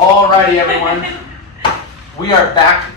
Alrighty, everyone. We are back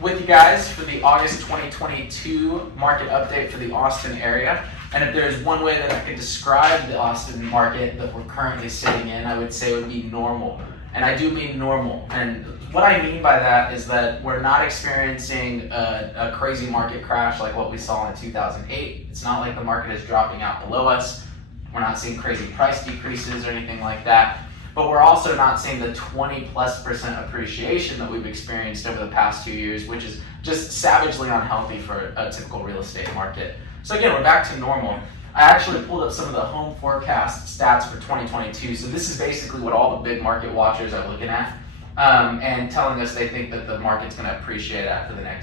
with you guys for the August 2022 market update for the Austin area. And if there's one way that I could describe the Austin market that we're currently sitting in, I would say it would be normal. And I do mean normal. And what I mean by that is that we're not experiencing a crazy market crash like what we saw in 2008. It's not like the market is dropping out below us. We're not seeing crazy price decreases or anything like that. But we're also not seeing the 20+% appreciation that we've experienced over the past 2 years, which is just savagely unhealthy for a typical real estate market. So again, we're back to normal. I actually pulled up some of the home forecast stats for 2022. So this is basically what all the big market watchers are looking at and telling us they think that the market's going to appreciate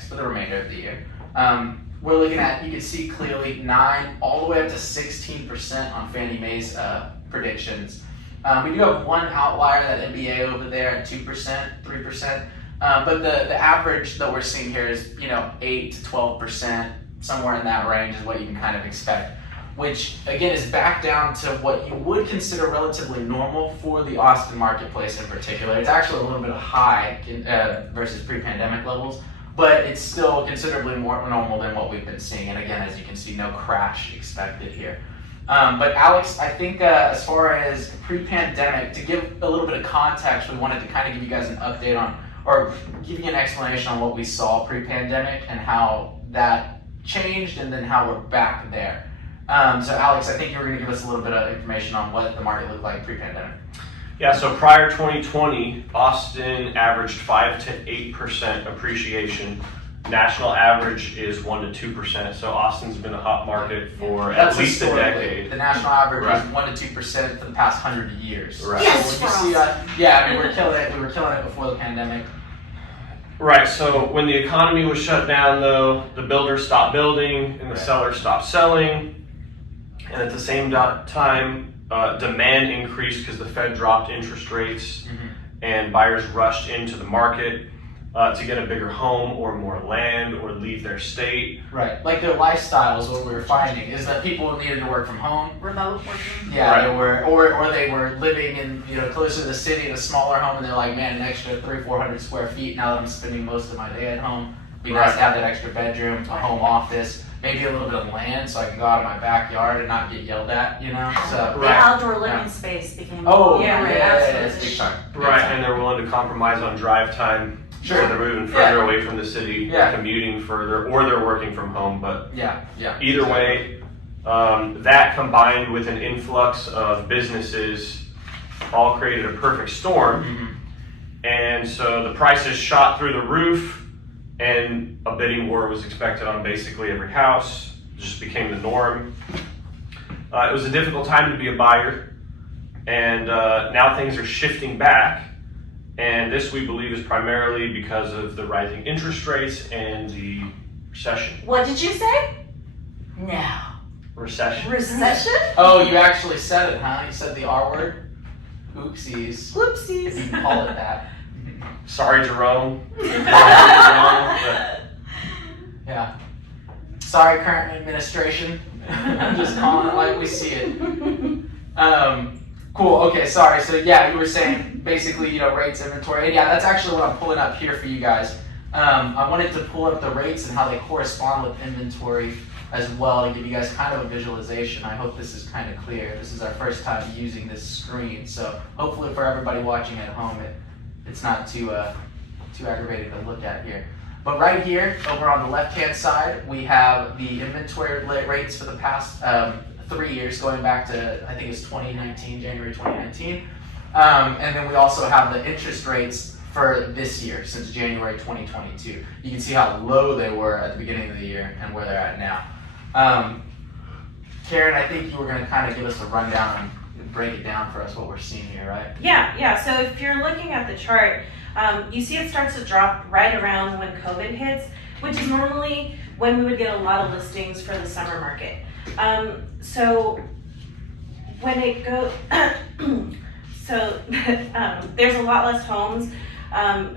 for the remainder of the year. We're looking at, you can see clearly 9 all the way up to 16% on Fannie Mae's predictions. We do have one outlier, that MBA over there at 2%, 3%. But the average that we're seeing here is 8 to 12%, somewhere in that range is what you can kind of expect. Which again is back down to what you would consider relatively normal for the Austin marketplace in particular. It's actually a little bit high versus pre-pandemic levels, but it's still considerably more normal than what we've been seeing. And again, as you can see, no crash expected here. But Alex, I think as far as pre-pandemic, to give a little bit of context, we wanted to kind of give you guys an update on, or give you an explanation on what we saw pre-pandemic and how that changed and then how we're back there. So Alex, I think you were going to give us a little bit of information on what the market looked like pre-pandemic. Yeah, so prior 2020, Austin averaged 5 to 8% appreciation. National average is 1 to 2%. So Austin's been a hot market for at least a decade. The national average is 1 to 2% for the past 100 years. Right. Yes, so when you see, we're killing it. We were killing it before the pandemic. Right, so when the economy was shut down though, the builders stopped building and the sellers stopped selling. And at the same time, demand increased because the Fed dropped interest rates and buyers rushed into the market to get a bigger home or more land or leave their state. Right, like their lifestyles, what we were finding is that people needed to work from home. Remote working. Yeah, Right. they were, or they were living in closer to the city in a smaller home, and they're like, man, an extra 300-400 square feet. Now that I'm spending most of my day at home, it'd be nice to have that extra bedroom, a home office, maybe a little bit of land so I can go out of my backyard and not get yelled at. So The outdoor living space became it's big time. Right, and they're willing to compromise on drive time. Sure. So they're moving further away from the city, Yeah. commuting further, or they're working from home. But Yeah. either way, that combined with an influx of businesses all created a perfect storm. And so the prices shot through the roof, and a bidding war was expected on basically every house. It just became the norm. It was a difficult time to be a buyer, and now things are shifting back. And this, we believe, is primarily because of the rising interest rates and the recession. What did you say? No. Recession? Recession? Oh, you actually said it, huh? You said the R word? Oopsies. If you Whoopsies. can call it that. Sorry, Jerome. Yeah. Sorry, current administration. I'm just calling it like we see it. Cool. Okay. Sorry. So yeah, you were saying basically, rates, inventory. And yeah, that's actually what I'm pulling up here for you guys. I wanted to pull up the rates and how they correspond with inventory as well to give you guys kind of a visualization. I hope this is kind of clear. This is our first time using this screen, so hopefully for everybody watching at home, it's not too aggravating to look at here. But right here, over on the left-hand side, we have the inventory rates for the past 3 years, going back to, I think it's 2019, January 2019. And then we also have the interest rates for this year, since January 2022. You can see how low they were at the beginning of the year and where they're at now. Karen, I think you were going to kind of give us a rundown and break it down for us what we're seeing here, right? Yeah. So if you're looking at the chart, you see it starts to drop right around when COVID hits, which is normally when we would get a lot of listings for the summer market. So when it goes, there's a lot less homes.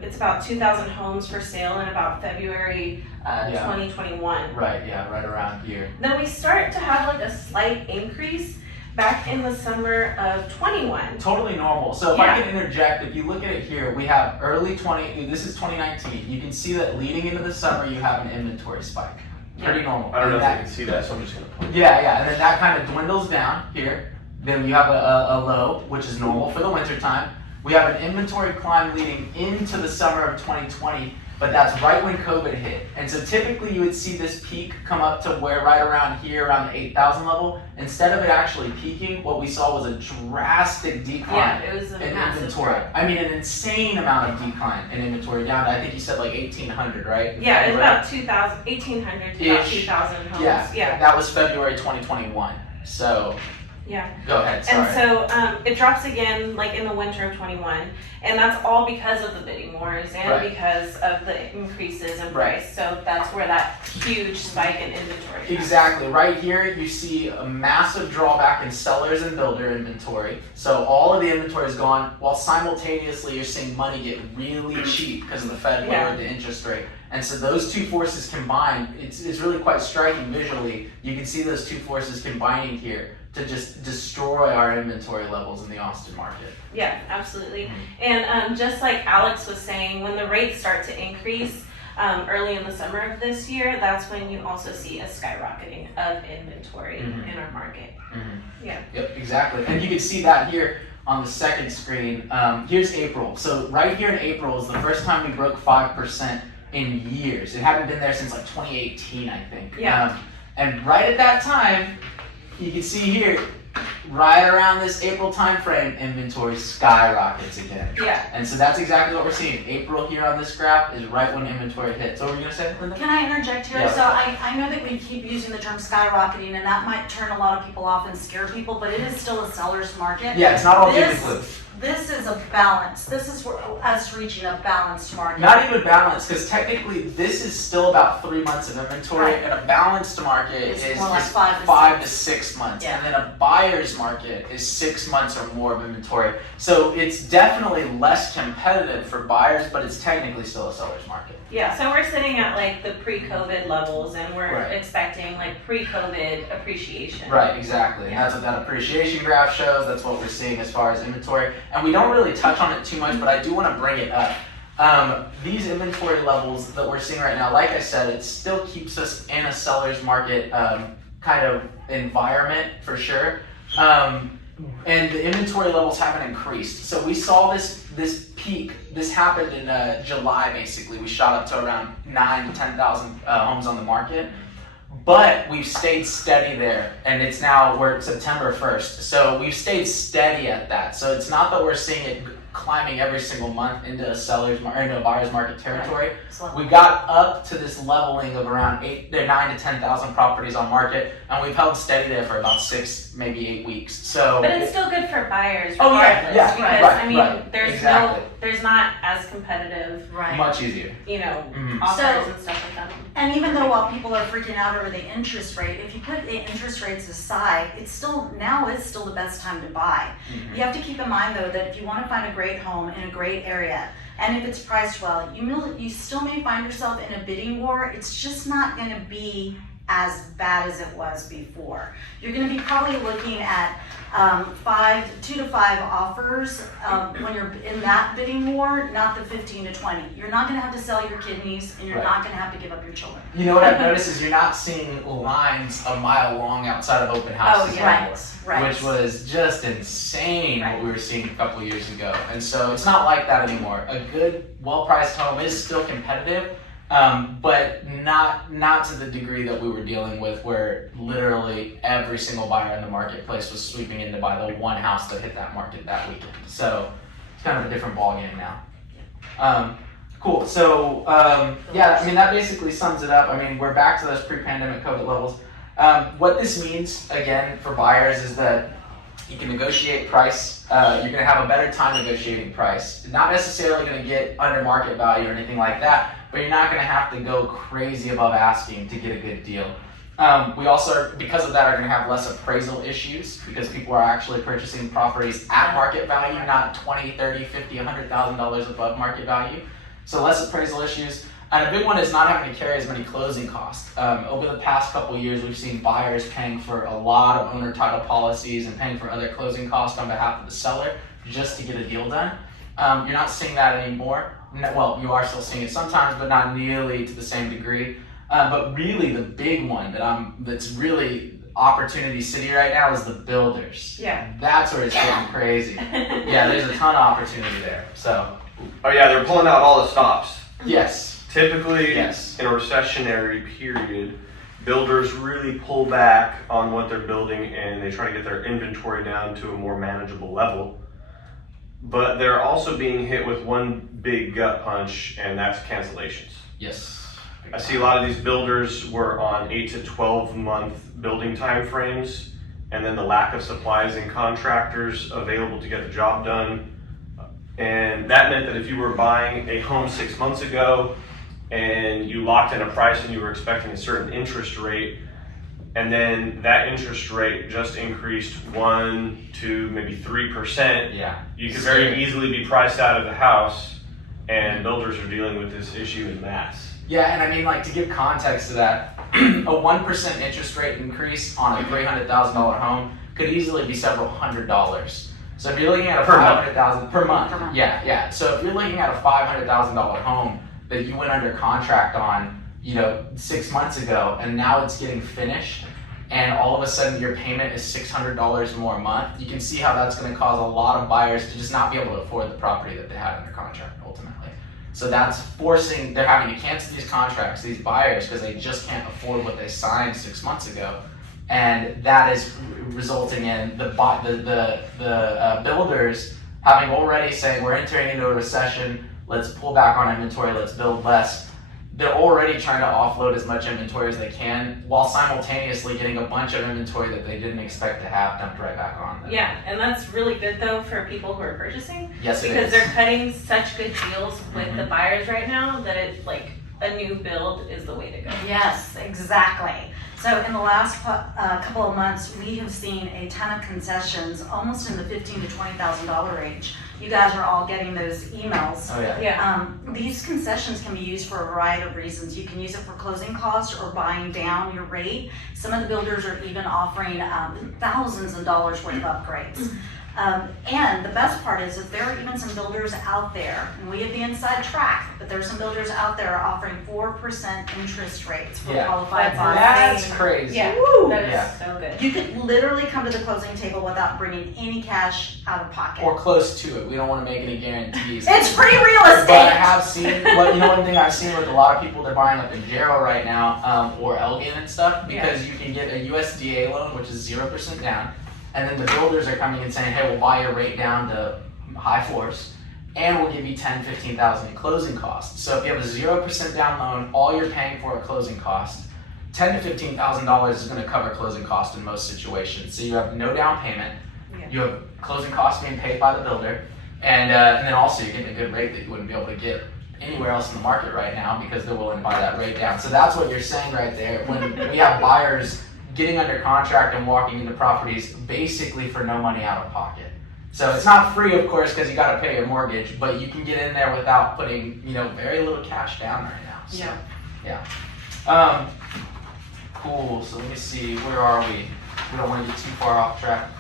It's about 2,000 homes for sale in about February 2021. Right, yeah, right around here. Then we start to have like a slight increase back in the summer of 21. Totally normal. So if I Yeah. can interject, if you look at it here, we have this is 2019. You can see that leading into the summer, you have an inventory spike. Pretty normal. I don't know And if that- you can see that, so I'm just gonna point. Yeah, and then that kind of dwindles down here. Then you have a low, which is normal for the winter time. We have an inventory climb leading into the summer of 2020, but that's right when COVID hit. And so typically you would see this peak come up to where right around here, around the 8,000 level. Instead of it actually peaking, what we saw was a drastic decline Yeah, it was a in massive inventory. drop. I mean, an insane amount of decline in inventory down to, I think you said like 1,800, right? Yeah, it was about 1,800 to about Ish. 2,000 homes. Yeah, that was February 2021. So, Yeah. go ahead, sorry. And so it drops again like in the winter of 21, and that's all because of the bidding wars and Right. because of the increases in Right. price. So that's where that huge spike in inventory comes. Exactly. Right here, you see a massive drawback in sellers and builder inventory. So all of the inventory is gone, while simultaneously you're seeing money get really cheap because the Fed Yeah. lowered the interest rate. And so those two forces combined, it's really quite striking visually. You can see those two forces combining here to just destroy our inventory levels in the Austin market. Yeah, absolutely. And just like Alex was saying, when the rates start to increase early in the summer of this year, that's when you also see a skyrocketing of inventory in our market. Yeah. Yep, exactly. And you can see that here on the second screen. Here's April. So right here in April is the first time we broke 5% in years. It hadn't been there since like 2018, I think. Yeah. And right at that time, you can see here, right around this April timeframe, inventory skyrockets again. Yeah. And so that's exactly what we're seeing. April here on this graph is right when inventory hits. So what were you gonna say, Linda? Can I interject here? Yeah. So I know that we keep using the term skyrocketing, and that might turn a lot of people off and scare people, but it is still a seller's market. Yeah, it's not all doom and This- gloom. This is a balance. This is us reaching a balanced market. Not even balanced, because technically this is still about 3 months of inventory, Right. and a balanced market It's is more like 5 to 5 to 6. 6 months, Yeah. and then a buyer's market is 6 months or more of inventory. So it's definitely less competitive for buyers, but it's technically still a seller's market. Yeah, so we're sitting at like the pre-COVID levels, and we're Right. expecting like pre-COVID appreciation. Right, exactly. And that's what that appreciation graph shows. That's what we're seeing as far as inventory. And we don't really touch on it too much, but I do want to bring it up. These inventory levels that we're seeing right now, like I said, it still keeps us in a seller's market kind of environment for sure. And the inventory levels haven't increased. So we saw this peak. This happened in July, basically. We shot up to around 9,000 to 10,000 homes on the market. But we've stayed steady there, and we're at September 1st. So we've stayed steady at that. So it's not that we're seeing it climbing every single month into a buyer's market territory. So We got up to this leveling of around 9 to 10,000 properties on market, and we've held steady there for about 6, maybe 8 weeks. So But it's still good for buyers Oh, yeah, regardless, yeah, because right, I mean right, exactly. there's not as competitive, right. much easier. offers So- and stuff like that. And even though while people are freaking out over the interest rate, if you put the interest rates aside, it's still the best time to buy. You have to keep in mind though that if you want to find a great home in a great area, and if it's priced well, you still may find yourself in a bidding war. It's just not going to be as bad as it was before. You're going to be probably looking at 2 to 5 offers when you're in that bidding war, not the 15 to 20. You're not going to have to sell your kidneys, and you're Right. not going to have to give up your children. You know what I've noticed is you're not seeing lines a mile long outside of open houses yeah. anymore. Right. Which was just insane Right. what we were seeing a couple years ago. And so it's not like that anymore. A good, well-priced home is still competitive, but not to the degree that we were dealing with where literally every single buyer in the marketplace was sweeping in to buy the one house that hit that market that weekend. So it's kind of a different ballgame now. Cool. So yeah, I mean that basically sums it up. I mean we're back to those pre-pandemic COVID levels. What this means again for buyers is that you can negotiate price. You're going to have a better time negotiating price. Not necessarily going to get under market value or anything like that, but you're not going to have to go crazy above asking to get a good deal. We also, because of that, are going to have less appraisal issues because people are actually purchasing properties at market value, not $20, $30, $50, $100,000 above market value. So less appraisal issues. And a big one is not having to carry as many closing costs. Over the past couple of years, we've seen buyers paying for a lot of owner title policies and paying for other closing costs on behalf of the seller just to get a deal done. You're not seeing that anymore. Well, you are still seeing it sometimes, but not nearly to the same degree. But really, the big one that's really Opportunity City right now is the builders. Yeah. That's where it's getting crazy. Yeah, there's a ton of opportunity there. So, Oh yeah, they're pulling out all the stops. yes. Typically, Yes. in a recessionary period, builders really pull back on what they're building and they try to get their inventory down to a more manageable level. But they're also being hit with one big gut punch, and that's cancellations. Yes. I see a lot of these builders were on 8 to 12 month building time frames, and then the lack of supplies and contractors available to get the job done. And that meant that if you were buying a home 6 months ago and you locked in a price and you were expecting a certain interest rate, and then that interest rate just increased 1, 2, maybe 3%, Yeah. you could very easily be priced out of the house, and builders are dealing with this issue in mass. Yeah, and I mean, like, to give context to that, a 1% interest rate increase on a $300,000 home could easily be several $100s. So if you're looking at a Per month. $500,000 per month, Per month. yeah. So if you're looking at a $500,000 home that you went under contract on, 6 months ago, and now it's getting finished, and all of a sudden your payment is $600 more a month, you can see how that's going to cause a lot of buyers to just not be able to afford the property that they had under contract ultimately. So that's they're having to cancel these contracts, these buyers, because they just can't afford what they signed 6 months ago. And that is resulting in the builders having already saying, we're entering into a recession, let's pull back on inventory, let's build less. They're already trying to offload as much inventory as they can, while simultaneously getting a bunch of inventory that they didn't expect to have dumped right back on them. Yeah, and that's really good though for people who are purchasing, Yes, it because is. they're cutting such good deals with the Mhm. buyers right now that it's like a new build is the way to go. Yes, exactly. So in the last couple of months, we have seen a ton of concessions, almost in the $15,000 to $20,000 range. You guys are all getting those emails. Oh yeah. Yeah, These concessions can be used for a variety of reasons. You can use it for closing costs or buying down your rate. Some of the builders are even offering thousands of dollars worth of upgrades. And the best part is that there are even some builders out there, and we have the inside track, but there are some builders out there offering 4% interest rates for Yeah. qualified buyers. That's crazy. yeah, Woo! that is Yeah. so good. You could literally come to the closing table without bringing any cash out of pocket. Or close to it. We don't want to make any guarantees. It's free real estate! But I have seen, one thing I've seen with a lot of people, they're buying like a Jarrow right now, or Elgin and stuff, because you can get a USDA loan, which is 0% down, and then the builders are coming and saying, hey, we'll buy your rate down to high fours, and we'll give you $10,000, $15,000 in closing costs. So if you have a 0% down loan, all you're paying for a closing cost, $10,000 to $15,000 is going to cover closing costs in most situations. So you have no down payment, Yeah. you have closing costs being paid by the builder, and then also you're getting a good rate that you wouldn't be able to get anywhere else in the market right now because they're willing to buy that rate down. So that's what you're saying right there. When we have buyers getting under contract and walking into properties basically for no money out of pocket. So it's not free, of course, because you got to pay your mortgage, but you can get in there without putting, very little cash down right now. So, yeah. Cool. So let me see. Where are we? We don't want to get too far off track.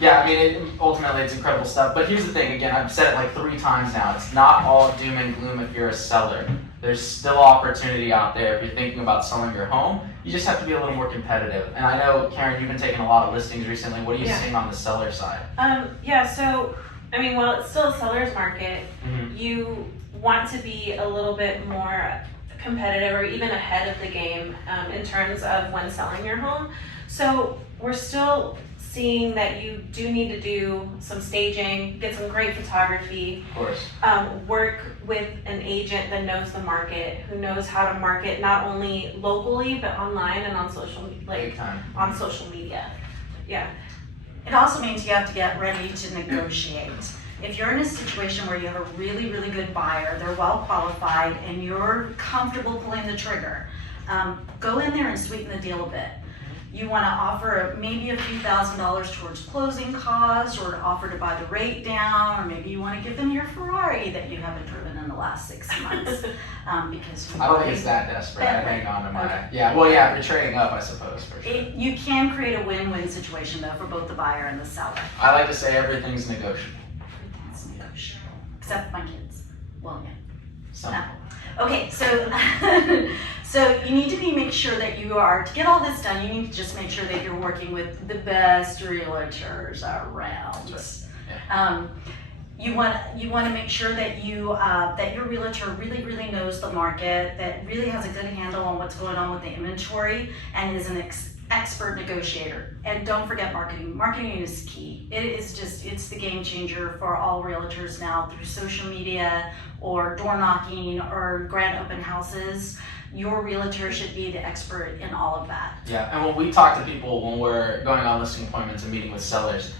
Yeah, I mean, ultimately it's incredible stuff. But here's the thing. Again, I've said it like 3 times now. It's not all doom and gloom if you're a seller. There's still opportunity out there if you're thinking about selling your home. You just have to be a little more competitive. And I know, Karen, you've been taking a lot of listings recently. What are you Yeah. seeing on the seller side? So, I mean, while it's still a seller's market, Mhm. you want to be a little bit more competitive or even ahead of the game in terms of when selling your home. So we're still seeing that you do need to do some staging, get some great photography, Of course. work with an agent that knows the market, who knows how to market not only locally but online and on Big time. on social media. Yeah. It also means you have to get ready to negotiate. If you're in a situation where you have a really, really good buyer, they're well qualified, and you're comfortable pulling the trigger, go in there and sweeten the deal a bit. You want to offer maybe a few $1,000s towards closing costs, or to offer to buy the rate down, or maybe you want to give them your Ferrari that you haven't driven in the last 6 months because I don't think it's that desperate. I hang on to my. Okay. Yeah, well, yeah, if you're trading up, I suppose for sure. You can create a win-win situation though for both the buyer and the seller. I like to say everything's negotiable. It's negotiable, except my kids. Well, yeah. Some No. Okay, so so you need to make sure that you are, to get all this done, you need to just make sure that you're working with the best realtors around. That's You want to make sure that that your realtor really knows the market, that really has a good handle on what's going on with the inventory, and is an expert negotiator. And don't forget marketing. Marketing is key. It's the game changer for all realtors now through social media or door knocking or grand open houses. Your realtor should be the expert in all of that. Yeah, and when we talk to people when we're going on listing appointments and meeting with sellers,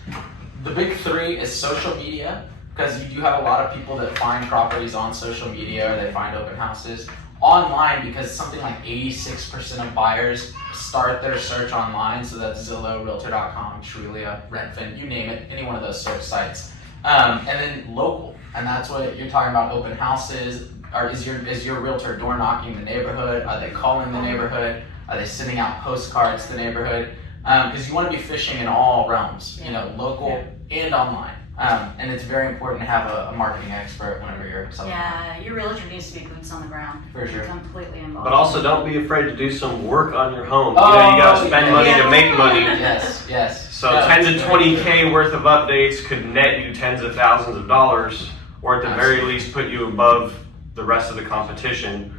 the big three is social media, because you do have a lot of people that find properties on social media or they find open houses. Online, because something like 86% of buyers start their search online, so that's Zillow, Realtor.com, Trulia, Redfin, you name it, any one of those search sites. And then local, and that's what you're talking about, open houses. Or is your realtor door knocking the neighborhood? Are they calling the neighborhood? Are they sending out postcards to the neighborhood? Because you want to be fishing in all realms, you know, local and online. And it's very important to have a marketing expert whenever you're selling. Yeah, your realtor needs to be boots on the ground. For sure. Completely involved. But also, don't be afraid to do some work on your home. You know, you gotta spend money to make money. Yes. So No, 10 to it's 20K worth of updates could net you tens of thousands of dollars, or at the very least put you above the rest of the competition.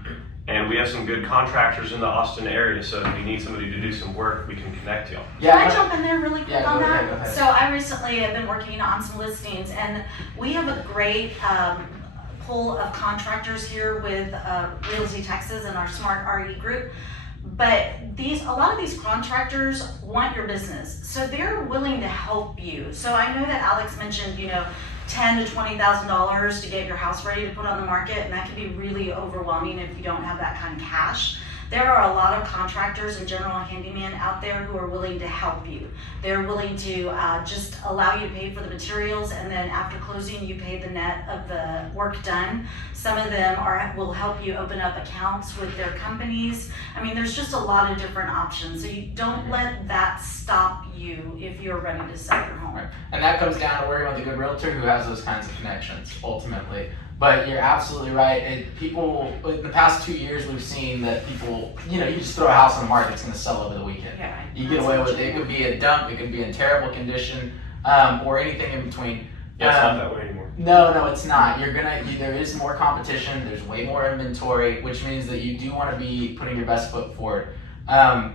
And we have some good contractors in the Austin area, so if you need somebody to do some work, we can connect you. Can I jump in there really quick Yeah, on go that? ahead. So I recently have been working on some listings, and we have a great pool of contractors here with Realty Texas and our Smart RE group. But a lot of these contractors want your business, so they're willing to help you. So I know that Alex mentioned, $10,000 to $20,000 to get your house ready to put on the market, and that can be really overwhelming if you don't have that kind of cash. There are a lot of contractors and general handyman out there who are willing to help you. They're willing to just allow you to pay for the materials, and then after closing, you pay the net of the work done. Some of them will help you open up accounts with their companies. I mean, there's just a lot of different options. So you don't let that stop you if you're ready to sell your home. Right. And that comes down to working with a good realtor who has those kinds of connections, ultimately. But you're absolutely right. In the past 2 years, we've seen that people, you just throw a house on the market, it's going to sell over the weekend. Yeah, You get away with it. It could be a dump, it could be in terrible condition, or anything in between. Yeah, it's not that way anymore. No, it's not. There is more competition. There's way more inventory, which means that you do want to be putting your best foot forward.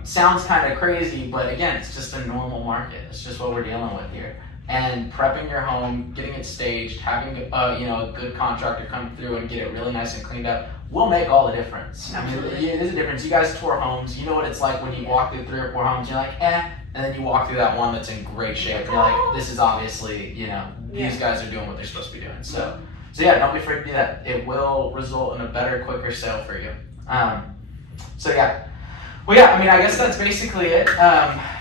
Sounds kind of crazy, but again, it's just a normal market. It's just what we're dealing with here. And prepping your home, getting it staged, having a good contractor come through and get it really nice and cleaned up will make all the difference. Absolutely. I mean, it is a difference. You guys tour homes. You know what it's like when you walk through 3 or 4 homes. You're like, and then you walk through that one that's in great shape. You're like, this is obviously, these guys are doing what they're supposed to be doing. So yeah, don't be afraid to do that. It will result in a better, quicker sale for you. Well, yeah, I mean, I guess that's basically it.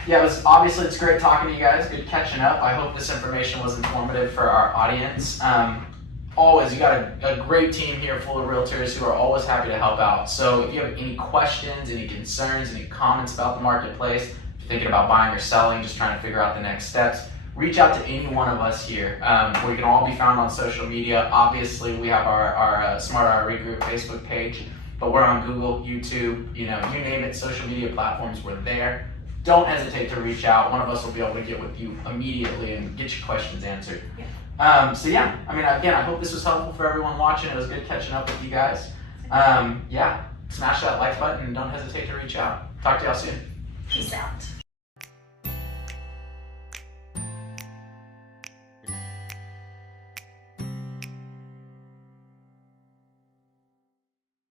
It's great talking to you guys. Good catching up. I hope this information was informative for our audience. Always, you got a great team here full of realtors who are always happy to help out. So if you have any questions, any concerns, any comments about the marketplace, if you're thinking about buying or selling, just trying to figure out the next steps, reach out to any one of us here. We can all be found on social media. Obviously, we have our Smart RE Group Facebook page. But we're on Google, YouTube, you name it, social media platforms, we're there. Don't hesitate to reach out. One of us will be able to get with you immediately and get your questions answered. I hope this was helpful for everyone watching. It was good catching up with you guys. Smash that like button and don't hesitate to reach out. Talk to y'all soon. Peace out.